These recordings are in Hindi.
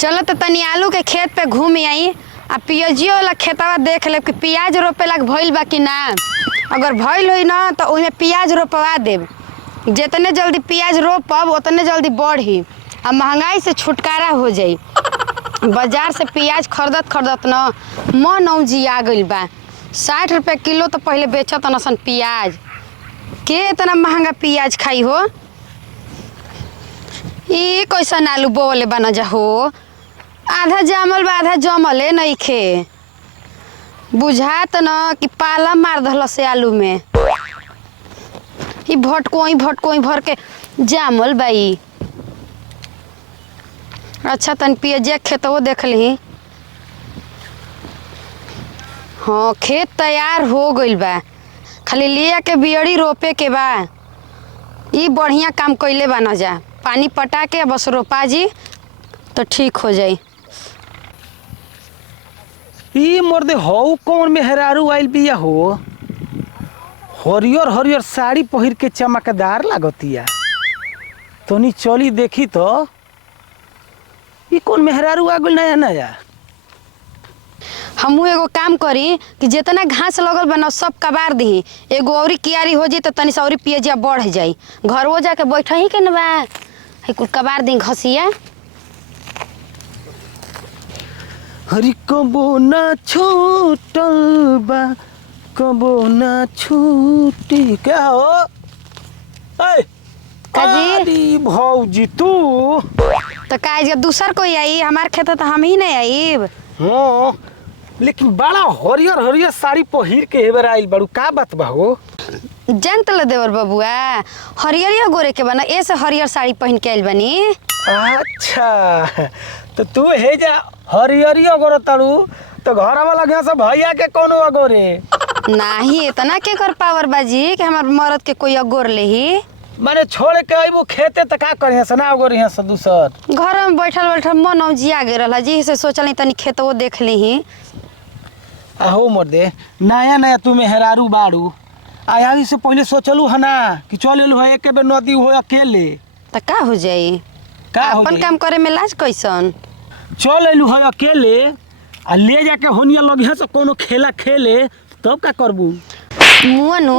चलो तो तनी आलू के खेत पे घूम आई आ पियाजियो वाला खेतवा देख ले कि प्याज रोपे लाग भइल बा कि ना। अगर भइल हुई ना तो ओहिमे प्याज रोपवा देब। जितने जल्दी प्याज रोपब उतने जल्दी बढ़ी आ महंगाई से छुटकारा हो जाई। बाजार से प्याज खरीदत ना मन औजिया गइल बा। 60 रुपये किलो तो पहले बेचत नसन प्याज। के इतना महंगा प्याज खाई हो। ई कैसन आलू बोले बना जा हो। आधा जामल बा आधा जमले नइखे। बुझात न कि पाला मार दहल से आलू में। ई भटकोई भर के जामल बाई। अच्छा तन पियजिया खेतवो देख ली। हाँ खेत तैयार हो गइल बा, खाली लिया के बियड़ी रोपे के बा। ई बढ़िया काम कइले बा न जा। पानी पटा के बस रोपा जी तो ठीक हो जाई। ई मर्दे हऊ कौन मेहरारू आइल बिया हो। हरियर हरियर साड़ी पहिर के चमकदार लागतिया। तनी चली देखी तो ई कौन मेहरारू आ गइल नया नया। हमू एगो काम करी कि जितना घास लगल बा सब कबार दी। एगो औरी कियारी हो जाई तो तनी सा औरी पियजिया बढ़ जाई। घर वो जाके बैठ ही के न बा कुल कबार दी घसिया। हरी कबो ना छूटल बा कबो ना छूटी। क्या हो ए काजी अरे भौजी तू तो काज दूसर कोई आई हमार खेत तो हम ही नहीं आईब। हाँ लेकिन बड़ा हरियर हरियर साड़ी पहिर के हेबर आइल बड़ू का बात बा हो। जनत ल देवर बबुआ हरियरिया गोरे के बना ऐसे हरियर साड़ी पहन के आइल बनी। अच्छा तो तू हे जा हरियरिया गोर तारू तो घर वाला गया सब भैया के कौन अगोरे नाही इतना के कर पावर बाजी कि हमार मरद के कोई अगोर ले ही। माने छोड़ के आइबो खेते त का करिया सना अगोर यहाँ से दूसर घर में बैठल मन औजिया गेल जी से सोचल तनी खेतवो देख ली। आहो मर्दे नया नया तू मेहरारू बाड़ू आया से पहले सोचलू है ना कि चल एलू है एक बेर नदी हो अकेले तो का हो जाई। का हो अपन जाई? काम करे में लाज कैसन। चल एलू है अकेले आ ले जाके होनिया लगिया से कोनो खेला खेले तब का करबू। मुअनु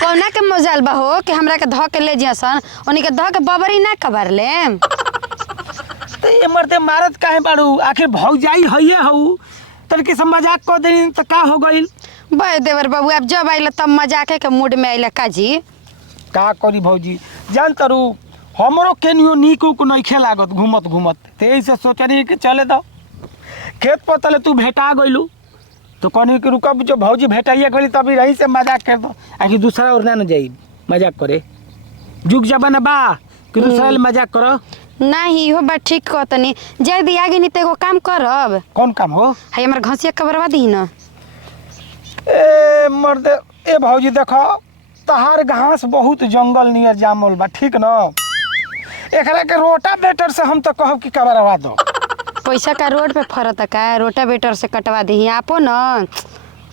कौना के मजाल बा हो कि हमरा के ध के ले जियासन ओनी के ध के बबरी ना कबार ले। तो ये मर्दे मारत काहे बाड़ू आखिर भौजाई हइए हऊ तनके से मजाक कर देनी तो का हो गइल। बे देवर बाबू अब जब आइल तब मजाके के मूड में आइल काजी। का करी भौजी जान तरू हमरो केनियो नीको को नइखे लागत घूमत घूमत ते ऐसे सोचनी कि चले दो खेत पर तले तू भेटा गइलू तो कहनी कि रुकब जो भौजी भेटाइए गइली तभी रही से मजाक कर दो आखिर दूसरा और ना न जाई मजाक करे जुग जबाना बा कि दूसरा ले मजाक करो। नहीं हो बा ठीक कहतनी जल्दी आगे नहीं तो एगो काम करब। कौन काम हो। है हमार घसिया कबरवा दी न। ए मर्दे ए भौजी देखो तहार घास बहुत जंगल नियर जामल बा ठीक न एकरा के रोटा बेटर से हम तो कहब कि कबरवा दो। पैसा का रोड पे फरत का रोटा बेटर से कटवा दी आपो न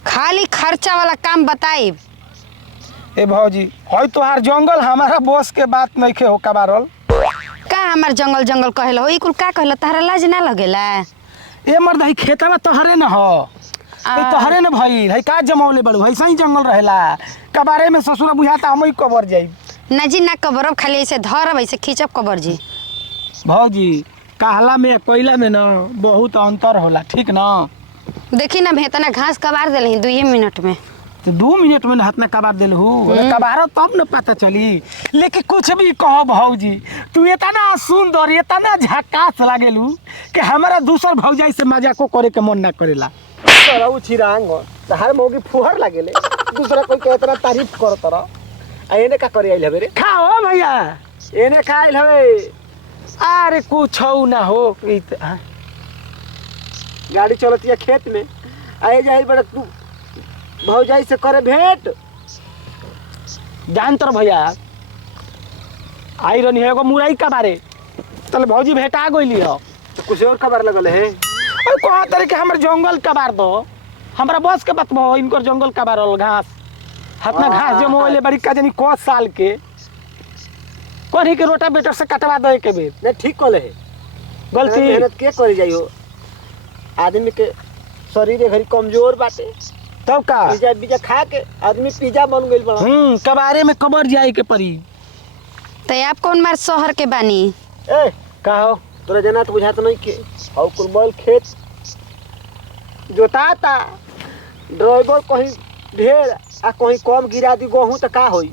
खाली खर्चा वाला काम बताइब। ए भौजी होय तोहार जंगल हमारा बॉस के बात नहीं खे हो कबारल का हमार जंगल जंगल कहल हो कुल का कहल तारा लाज ना लगेला। ए मर्द है खेतवा तोहरे न हो ए तोहरे न भई है का जमौले बड़ू ऐसा ही जंगल रहेला कबारे में ससुर बुझाता हम ही कबर जाई। ना जी ना कबरब खाली ऐसे धरब ऐसे खींचब कबर जी। भौजी कहला में कोयला में न बहुत अंतर होला ठीक न। देखी ना भेतना घास कबार दिल 2 मिनट में तो 2 मिनट में हाथ में कबार दिल हूँ कबारो तब न पता चली। लेकिन कुछ भी कहो भौजी तू इतना सुंदर इतना झकास लागेलू कि हमारा दूसर भौजाई से मजाको करे के मन ना करेला। तरह चिरांग तहार मौगी फुहर लागेले दूसरा कोई के इतना तारीफ कर तरह एने का करे आइल हवे रे खाओ भैया एने का आइल हवे। अरे कुछ ना हो गाड़ी चलती खेत में आए जाइल बड़ा तू भौजाई से करे भेंट जान तर भैया आई रही है एगो मुरई कबारे तले भौजी भेटा गइली हो कुछ और कबार लगल है और कहा तरह के हमर जंगल कबार दो हमरा बस के बतबो इनकर जंगल कबारल घास हतना घास जमोले बड़ी का जानी को साल के कोनी के रोटा बेटर से कटवा दे के बे नहीं ठीक कोले है गलती मेहनत के करी जाई हो आदमी के शरीर घड़ी कमजोर बाटे तब का पिज्जा पिज्जा खा के आदमी पिज्जा बन गइल बड़ा कबारे में कबर जाए के परी। तो आप कौन मार शहर के बानी? ए का हो तोरा जना तो बुझात नहीं के और कुल खेत जोताता ड्राइवर कहीं ढेर आ कहीं कम गिरा दी गहूँ तो का होई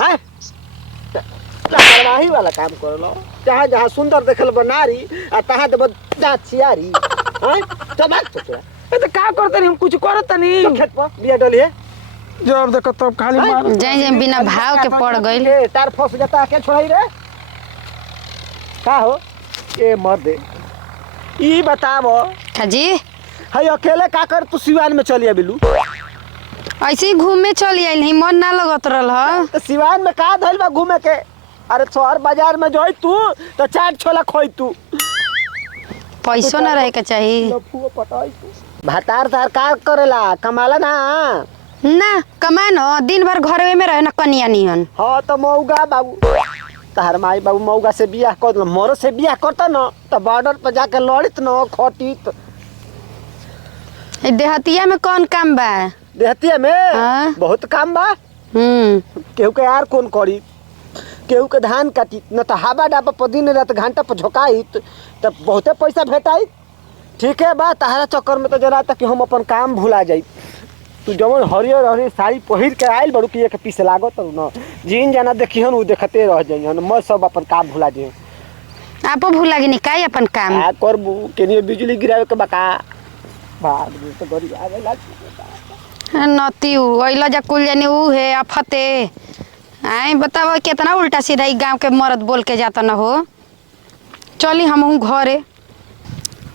हैं लापरवाही वाला काम करलो जहाँ जहाँ सुंदर देखल बनारी आ तहाँ देब जात छियारी हैं चमक तो तोरा ए तो का करते नहीं हम कुछ करत नहीं तो खेत पर बिया डलिए जब देखो तब खाली मार जाए जाए बिना भाव के पड़ गइल। ए, तार फंस जाता के छोड़ाई रे का हो ए मर्दे ई बतावो जी हई अकेले का कर तू सिवान में चली बिलू ऐसे ही घूमे चली आइल ही, मन ना लगत रहल ह। तो सिवान में का धइल बा घूमे के अरे शहर बाजार में जोई तू तो चाट छोला खोई तू पैसो ना रहे के चाहिए लफुओ पटाई तू भातार तार का करेला कमाला ना ना कमा न दिन भर घरवे में रहे ना कनिया निहन। हाँ तो मऊगा बाबू तार माई बाबू मऊगा से बियाह कर दो मोरो से बियाह करता न तो बॉर्डर पर जाके लड़ित न खटित देहतिया में कौन काम बा? देहतिया में हाँ। बहुत काम बा केहू के यार कौन करी केहू के धान काटी न तो हाबा डाबा पर दिन रात घंटा पर झोंकाइत तो बहुते पैसा भेटाई ठीक है बा तहरा चक्कर में तो जरा तक कि हम अपन काम भुला जाई तू जवन हरियर हरियर साड़ी पहिर के आइल बड़ू कि एक पीस लागत न जीन जाना देखिहन उ देखते रह जाइहन मैं सब अपन काम भुला जाई आपो भूला गिनी का अपन काम? आ करबू केनियो बिजली गिरावे के बका भाग तो गरीब आवे लाग नती अइला जा कुल जानी ऊ है आफते। आए बताओ कितना उल्टा सीधा ई गांव के मर्द बोल के जाता न हो। चली हम घरे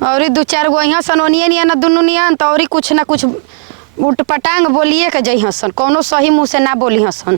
और दू चार गो यहाँ सनोनिया निया न दुनू निया तो और कुछ ना कुछ उठ पटांग बोलिए के जई हसन कोनो सही मुँह से ना बोली हसन।